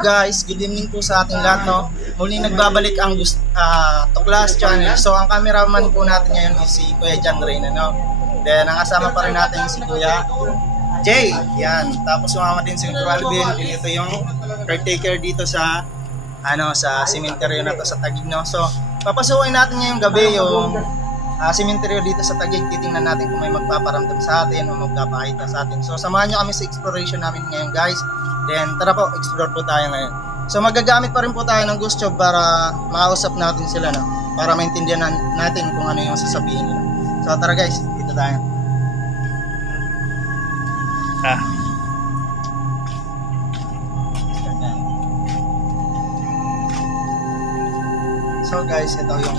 Guys? Good evening po sa ating lahat, no? Muling nagbabalik ang Tuklas Channel. So ang cameraman po natin ngayon is si Kuya John Reyna, no? Then ang kasama pa rin natin si Kuya Jay. Yan. Tapos sumama din si Kuya Alvin. Ito yung caretaker dito sa sa cemetery na to sa Taguig, no? So papasukin natin ngayong gabi yung cemetery dito sa Taguig. Titingnan natin kung may magpaparamdam sa atin o magpapakita sa atin. So samahan nyo kami sa exploration namin ngayon, guys. Then tara po, explore po tayo ngayon. So magagamit pa rin po tayo ng Ghost Tube para makausap natin sila, no? Para maintindihan natin kung ano yung sasabihin nila. So tara guys, dito tayo. So guys, ito yung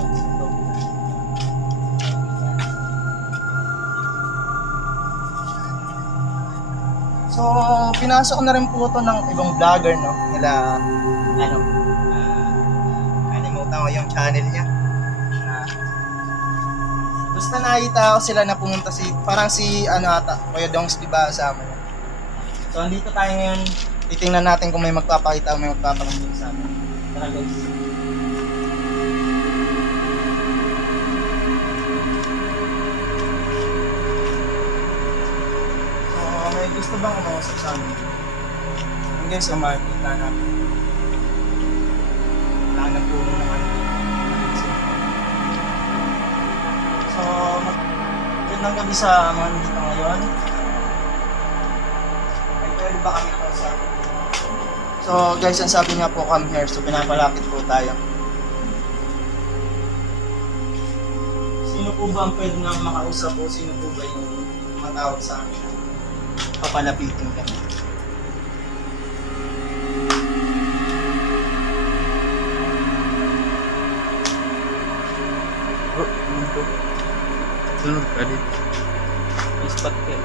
So, pinasok na rin po ito ng ibang vlogger, no? Nila, nalimutan ko yung channel niya. Basta nakita ko sila na pumunta parang si, Kuya Dongs, diba, sa amin. So, andito tayo ngayon. Titingnan natin kung may magpapakita o may magpaparamdam sa amin. Tara, guys. Gusto bang umausap sa amin? Yung guys, makikita natin. Wala ng puno naman. So, magandang gabi sa mga nandito ngayon. Ay, pwede ba kami po sa... So guys, ang sabi nga po, come here. So pinapalapit po tayo. Sino po ba ang pwede na makausap o sino po ba yung matawag sa amin? Papalapitin ka. Bro, ano po? Sunod ka dito. May spot ka eh.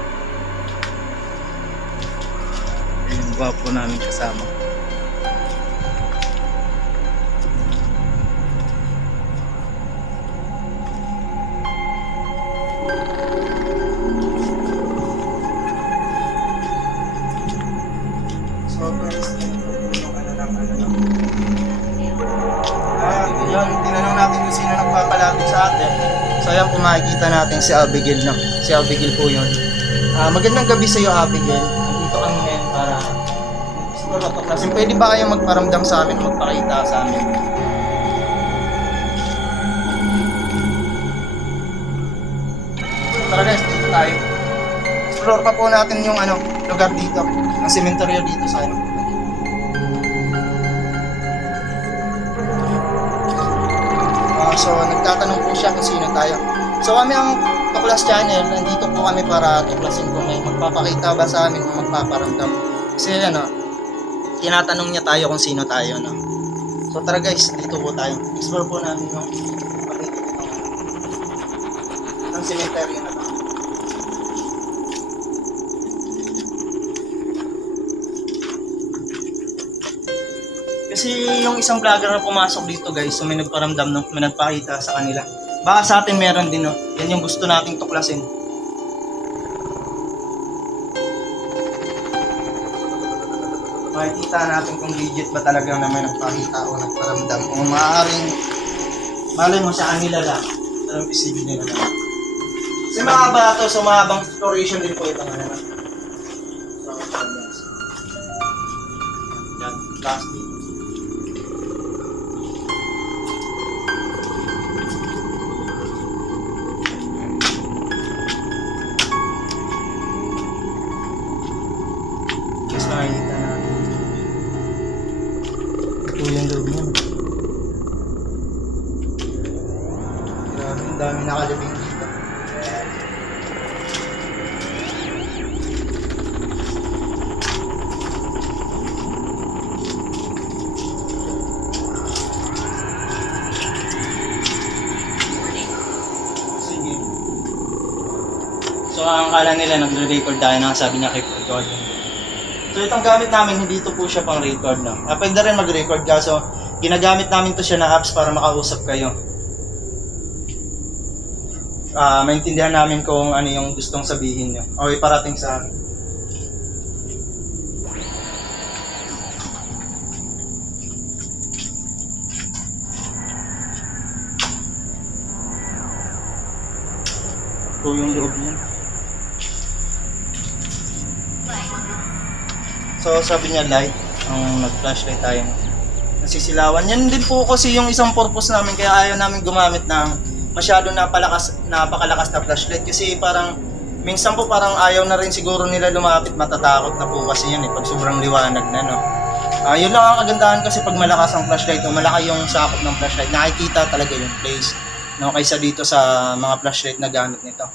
Ayun, gwapo namin kasama. Yun, tinanong natin kung sino nagpapalapit sa atin. So ayan po, makikita natin si Abigail, no? Si Abigail po yun. Magandang gabi sa iyo, Abigail. Nandito kami ngayon para siguro tuklasin. Pwede ba kayong magparamdam sa amin, magpakita sa amin? Tara guys, dito tayo. Explore pa po natin yung lugar dito, ang cemetery dito sa So, nagtatanong po siya kung sino tayo. So, kami ang Tuklas Channel. Nandito po kami para tuklasin kung may magpapakita ba sa amin o magpaparamdam. Kasi, tinatanong niya tayo kung sino tayo, no? So, tara guys, dito po tayo. Explore po namin yung ang cemetery na to. Kasi yung isang vlogger na pumasok dito guys, so may nagparamdam, no? May nagpakita sa kanila. Baka sa atin meron din, no? Yan yung gusto nating tuklasin. Makikita natin kung legit ba talaga na may nagpakita o nagparamdam. O maaaring malay mo sa kanila lang. Pero visible nila lang. Kasi mahaba ito, so mahabang exploration din po ito nga naman. So, yan, last dito. Nakikita natin. Ito yung loob mo. Grabe, ang dami nakalabing dito. Sige. So ang akala nila nagre-record tayo na sabi niya keep recording. So itong gamit namin, hindi ito po siya pang record, no? Pwede rin mag-record ka, so ginagamit namin to siya na apps para makausap kayo. maintindihan namin kung ano yung gustong sabihin nyo o iparating sa amin. po yung loob niya. So sabi niya light, ang nag-flashlight tayo. Nasisilawan. Yan din po kasi yung isang purpose namin kaya ayaw namin gumamit ng masyado napakalakas na flashlight kasi parang minsan po parang ayaw na rin siguro nila lumapit, matatakot na po kasi yan pag sobrang liwanag na, no. Yun lang ang kagandahan kasi pag malakas ang flashlight o malaki yung sakop ng flashlight, nakikita talaga yung place, no, kaysa dito sa mga flashlight na gamit nito.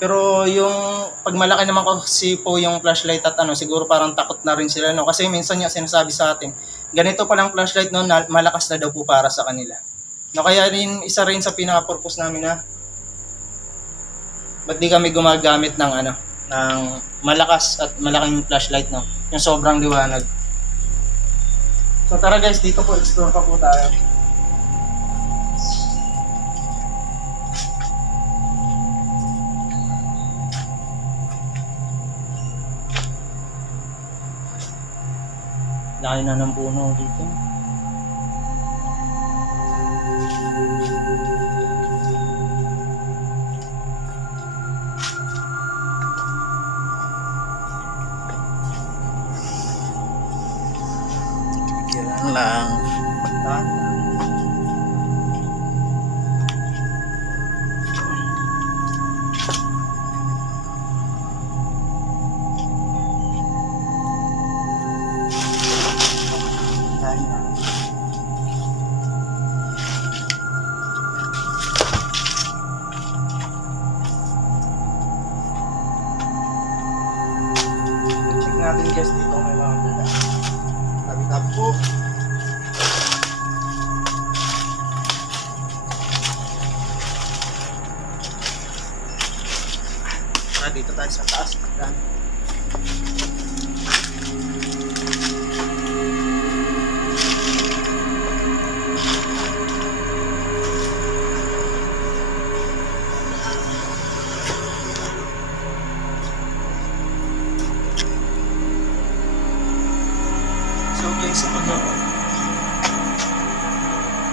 Pero yung pag malaki naman kasi po yung flashlight at siguro parang takot na rin sila, no, kasi minsan niya sinasabi sa atin, ganito palang flashlight, no, na malakas na daw po para sa kanila. No, kaya rin isa rin sa pinaka-purpose namin na ba't di kami gumagamit ng ng malakas at malaking flashlight, no, yung sobrang liwanag. So tara guys, dito po explore pa po tayo. Laki na ng puno dito. Kailangan lang. Pagtaan. Check natin guys dito kung may mga dala. Tabi-tabi po. Dito tayo sa taas.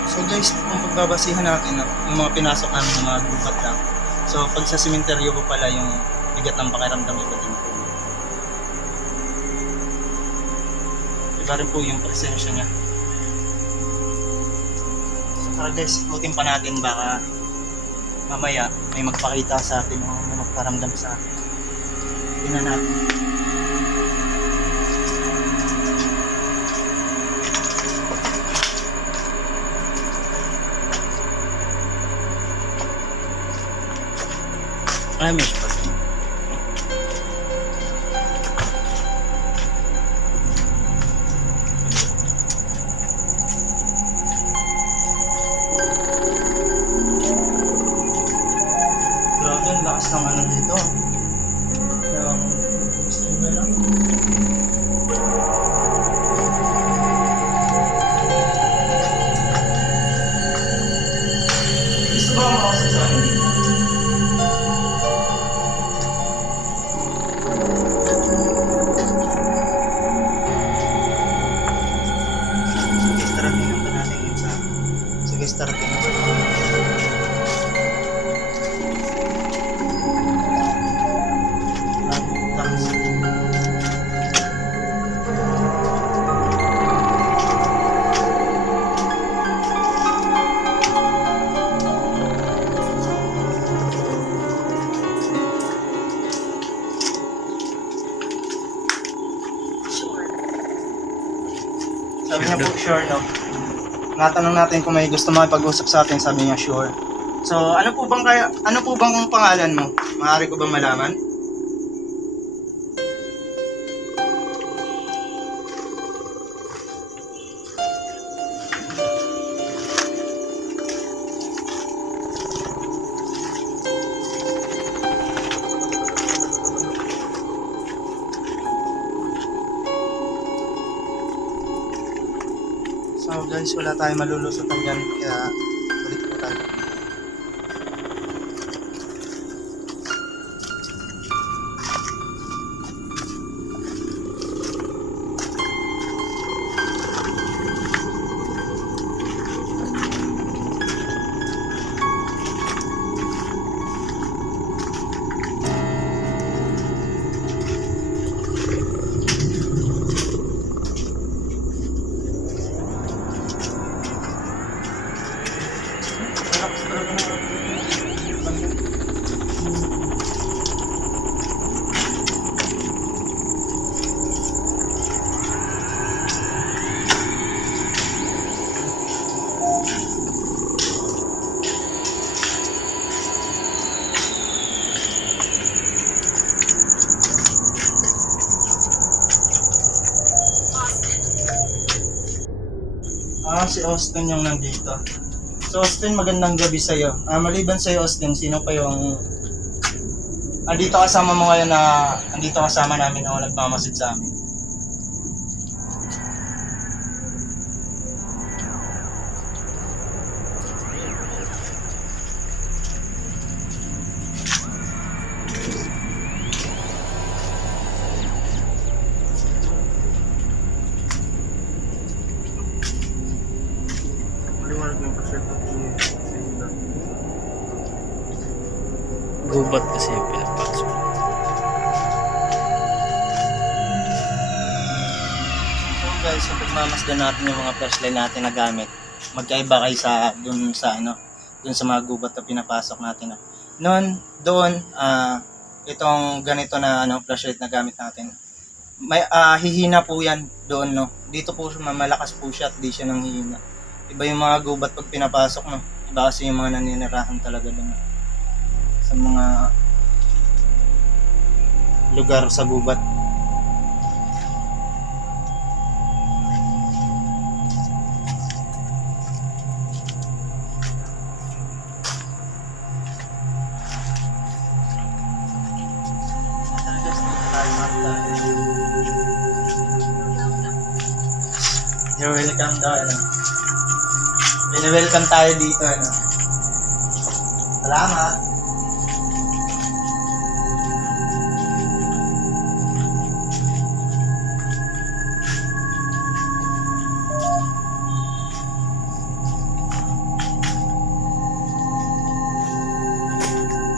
So guys, kung pagbabasihan natin, yung mga pinasok namin ng mga gubat lang. So pag sa sementeryo po pala yung bigat ng pakiramdam iba din po. Iba rin po yung presensya niya. So tara guys, ikutin pa natin baka mamaya may magpakita sa atin o may magparamdam sa atin. Tingnan natin. Ay, may spot. Grabe, ang lakas ng dito. Yung gusto nyo lang. Gusto ba makasag sa akin? Start na. Sabi niya po, sure, no? Natanong natin kung may gusto makipag-usap sa atin, sabi niya sure. So, ano po bang kung pangalan mo? Maaari ko bang malaman? So guys, wala tayong malulusutan dyan, kaya balik po tayo. si Austin yung nandito. So Austin, magandang gabi sa'yo. Maliban sa'yo Austin, sino pa yung andito kasama mo ngayon na andito kasama namin o nagmamasid sa amin? Maliwanag yung kasi Gubat kasi yung pinapasok. So guys, so pagmamasdan natin yung mga flashlight natin na gamit, magkaiba kayo sa dun sa mga gubat na pinapasok natin. Doon, itong ganito na flashlight na gamit natin, may hihina po yan doon, no. Dito po siya malakas po siya at di siya nang hihina. Iba yung mga gubat pag pinapasok, no. Iba kasi yung mga naninirahan talaga doon sa mga lugar sa gubat. You're welcome daw, Welcome tayo dito, Salamat.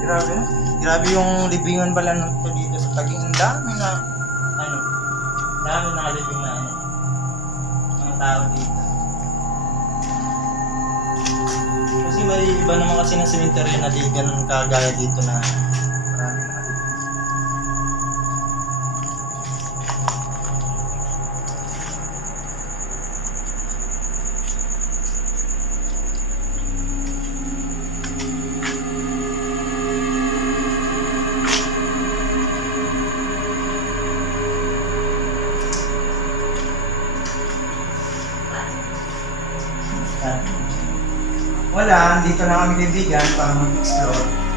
Grabe, no? Grabe yung libingan pala nito dito sa Taguig. Ang dami na, dami na libing na, mga tao dito. Kasi may iba naman kasi na cemetery na di ganun kagaya dito na marami na libing. Wala, dito na kami kaibigan para mag-explore.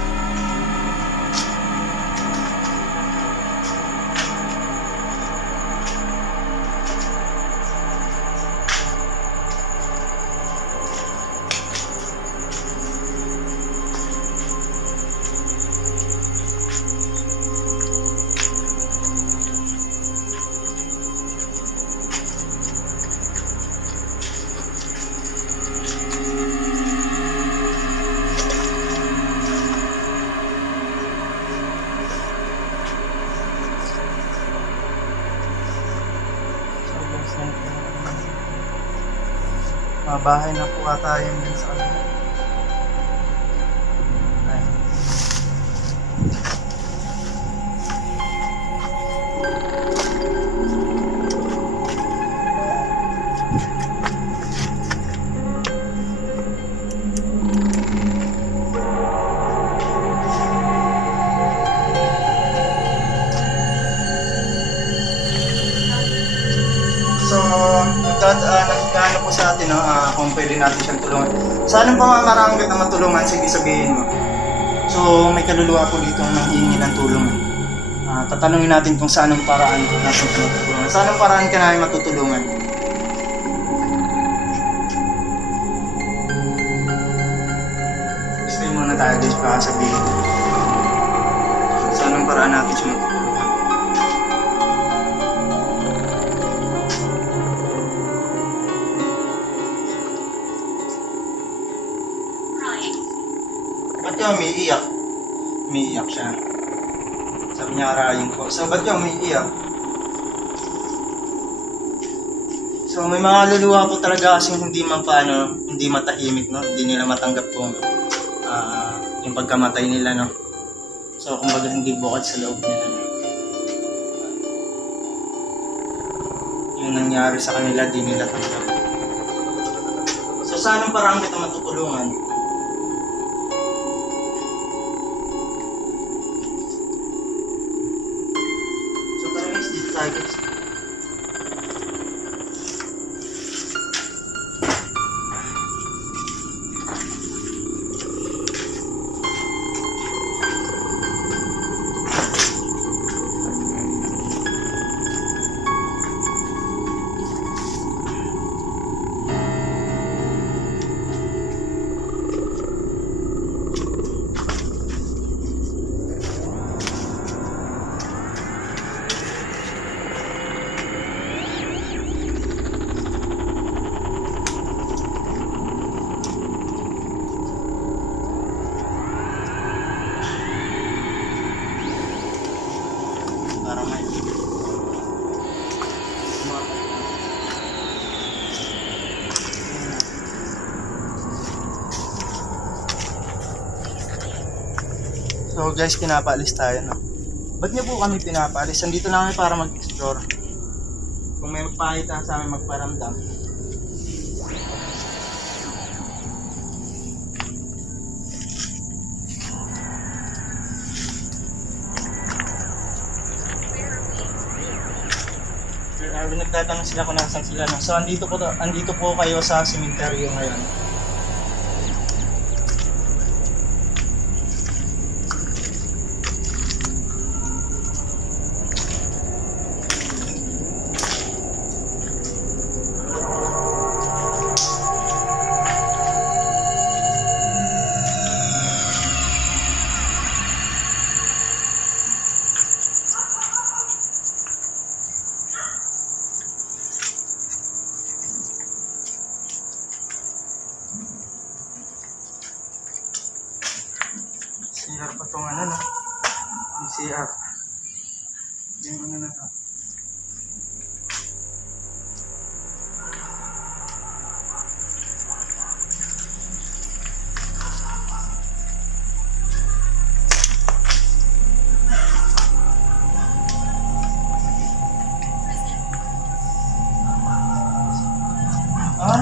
Bahay na po ata yun din sa kanila. Ay. So, nagkano po sa atin, kung pwede natin siyang tulungan. Sa anong pamamaraan kita matulungan, sige sabihin mo. So, may kaluluwa po dito nang hihingi ng tulong. Tatanungin natin kung sa anong paraan natin matutulungan. Sa anong paraan ka namin matutulungan? Stay muna tayo guys para sabihin. Sa anong paraan natin siya matutulungan? Ba't ka umiiyak? Umiiyak siya. Sabi niya arayin ko. So, ba't ka umiiyak? So, may mga luluwa po talaga kasi hindi hindi matahimik, no? Hindi nila matanggap kung yung pagkamatay nila, no? So, kumbaga hindi bukod sa loob nila, no? Yung nangyari sa kanila, di nila tanggap. So, saan ang parang kita matutulungan? So guys, pinapaalis tayo, no? Ba't niyo po kami pinapaalis? Andito lang kami para mag-explore. Kung may magpakita sa amin, magparamdam. Nagtatanong sila kung nasan sila, no? So andito po kayo sa cemetery ngayon. CR pa itong ano, no? Yung CR. Yung ano na to.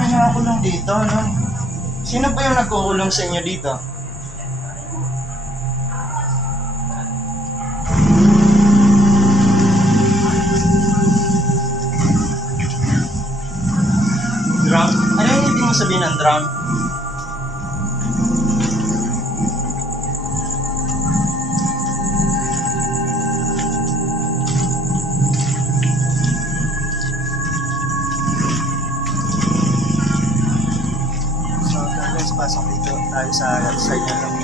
May nakakulong dito, no? Sino ba yung nagkukulong sa inyo dito? Drum? Ano yung ibig mo sabihin ng drum? So, guys, pasok dito tayo sa left side na lang.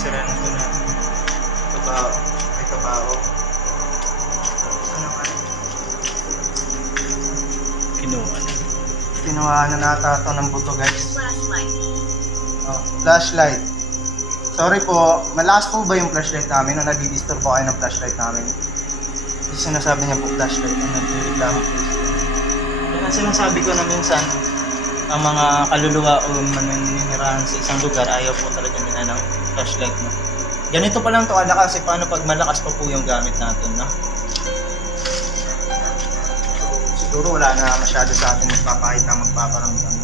Sira na ito na kabaho. May kabaho. Ano ka? Kinuha na. Kinuha na nata ito ng buto, guys. Oh, flashlight. Sorry po, malakas po ba yung flashlight namin o nadidisturb po kayo ng flashlight namin? Kasi sinasabi niya po flashlight na nagreklamo po. Yan ang sinasabi ko na minsan, ang mga kaluluwa o maninirahan sa isang lugar, ayaw po talaga nila ng flashlight, no? Ganito pa lang to kalakas, kasi paano pag malakas pa po yung gamit natin, no? So, siguro wala na masyado sa atin magpapahit na magpaparamdam.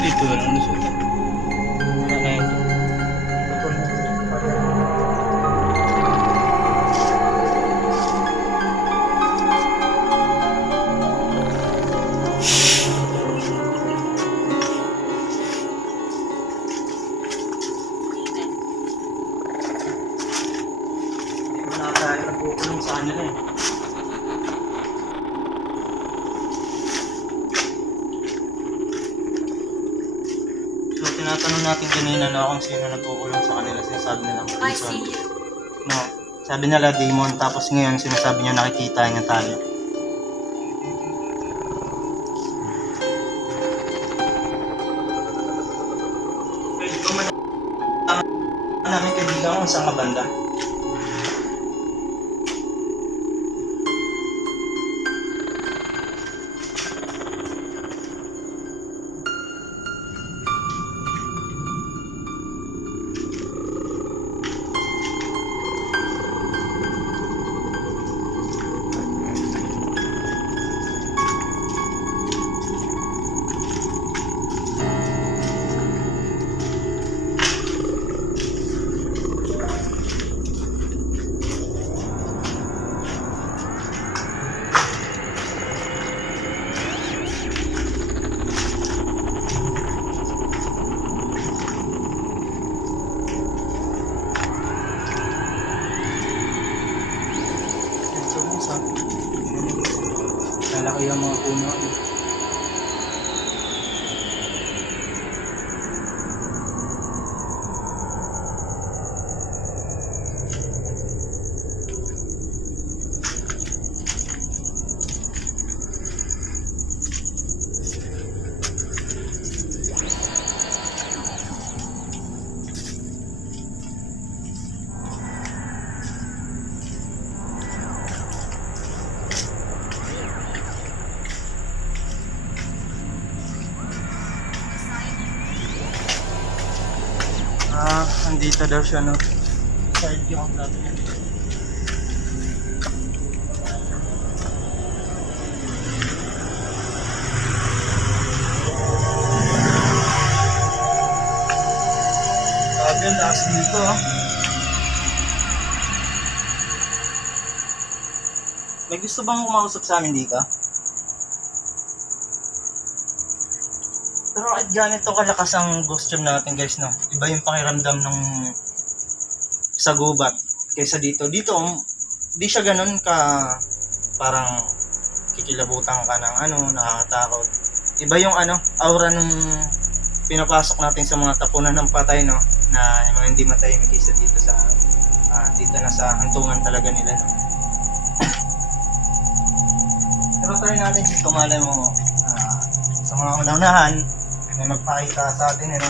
Dito walang lusot. Wala tayo nagkukulong sa kanila eh. So, tinatanong natin kanina na kung sino nagkukulong sa kanila. Sinasabi nila prison. No, sabi nila demon, tapos ngayon sinasabi niya nakikita niya tayo. Pwede ko man namin kaibigan kung saan ka banda. kaya mga puno. Andito daw siya, no? Side view ang plato niya. Sabi, last dito, oh. May gusto bang kumausap sa amin dito? Pero kahit ganito kalakas ang ghost tube natin, guys, no? Iba yung pakiramdam ng sa gubat kaysa dito. Dito, di siya ganun ka parang kikilabutan ka ng nakakatakot. Iba yung aura nung pinapasok natin sa mga tapunan ng patay, no? Na yung mga hindi matahimik kaysa dito sa dito na sa hantungan talaga nila, no? Pero try natin dito, malay mo sa mga unang-unahan may magpakita sa atin, no?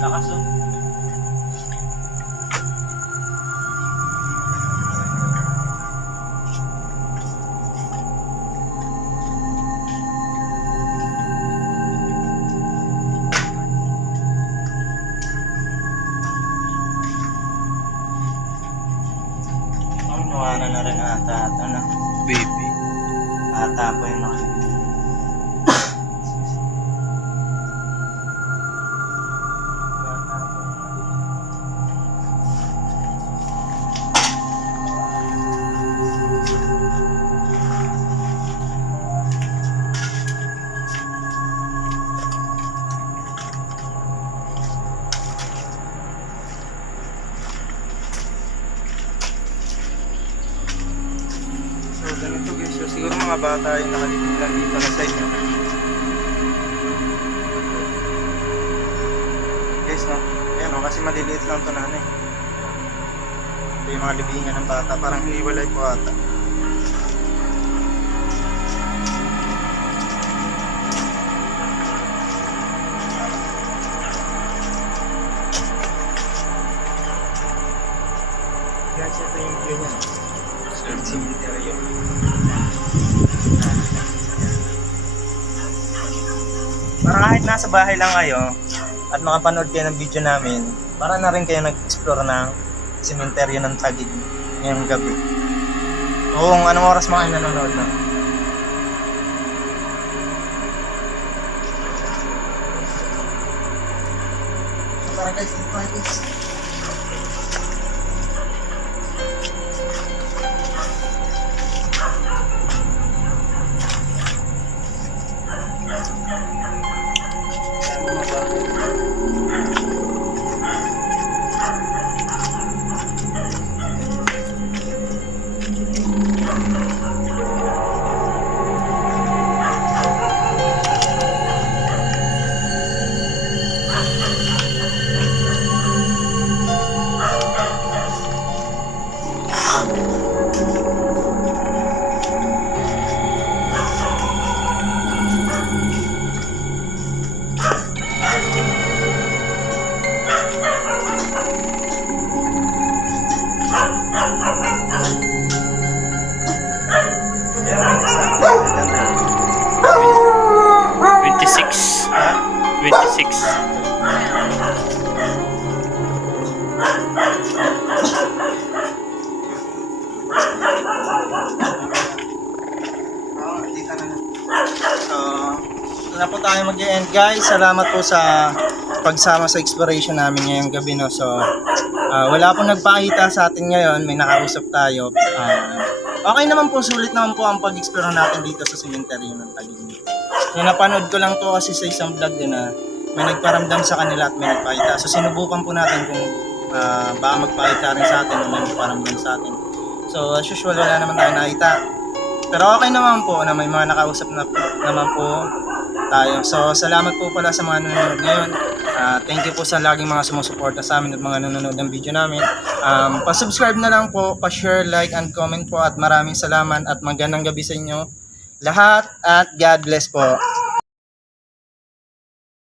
Lakas, no? Nawanan na rin ata na. Baby. Ata po yung nakalimutan. So ganito, guys, so siguro mga bata yung nakalipid lang dito na sa inyo, guys, no? Ayan, no? Kasi maliliit lang ito, nanay. Ito yung mga libingan ng bata, parang hiniwalay po ata. Guys, ito yung view niya, no? Cemetery. Para kahit nasa bahay lang kayo at makapanood kayo ng video namin, para na rin kayo nag-explore ng sementeryo ng Taguig ngayong gabi. Kung anong oras mga nanonood na. So tara guys, dito tayo guys. Na po tayo mag-end, guys. Salamat po sa pagsama sa exploration namin ngayong gabi, no. So wala pong nagpakita sa atin ngayon, may nakausap tayo. Okay naman po, sulit naman po ang pag-explore natin dito sa sementeryo ng Taguig. So napanood ko lang to kasi sa isang vlog din na may nagparamdam sa kanila at may nagpakita. So sinubukan po natin kung baka magpakita rin sa atin o may paramdam sa atin. So as usual, wala naman tayo nakita. Pero okay naman po na may mga nakausap na naman po tayo. So salamat po pala sa mga nanonood ngayon. Thank you po sa laging mga sumusuporta sa amin at mga nanonood ng video namin. Pa-subscribe na lang po, pa-share, like, and comment po at maraming salamat at magandang gabi sa inyo lahat at God bless po.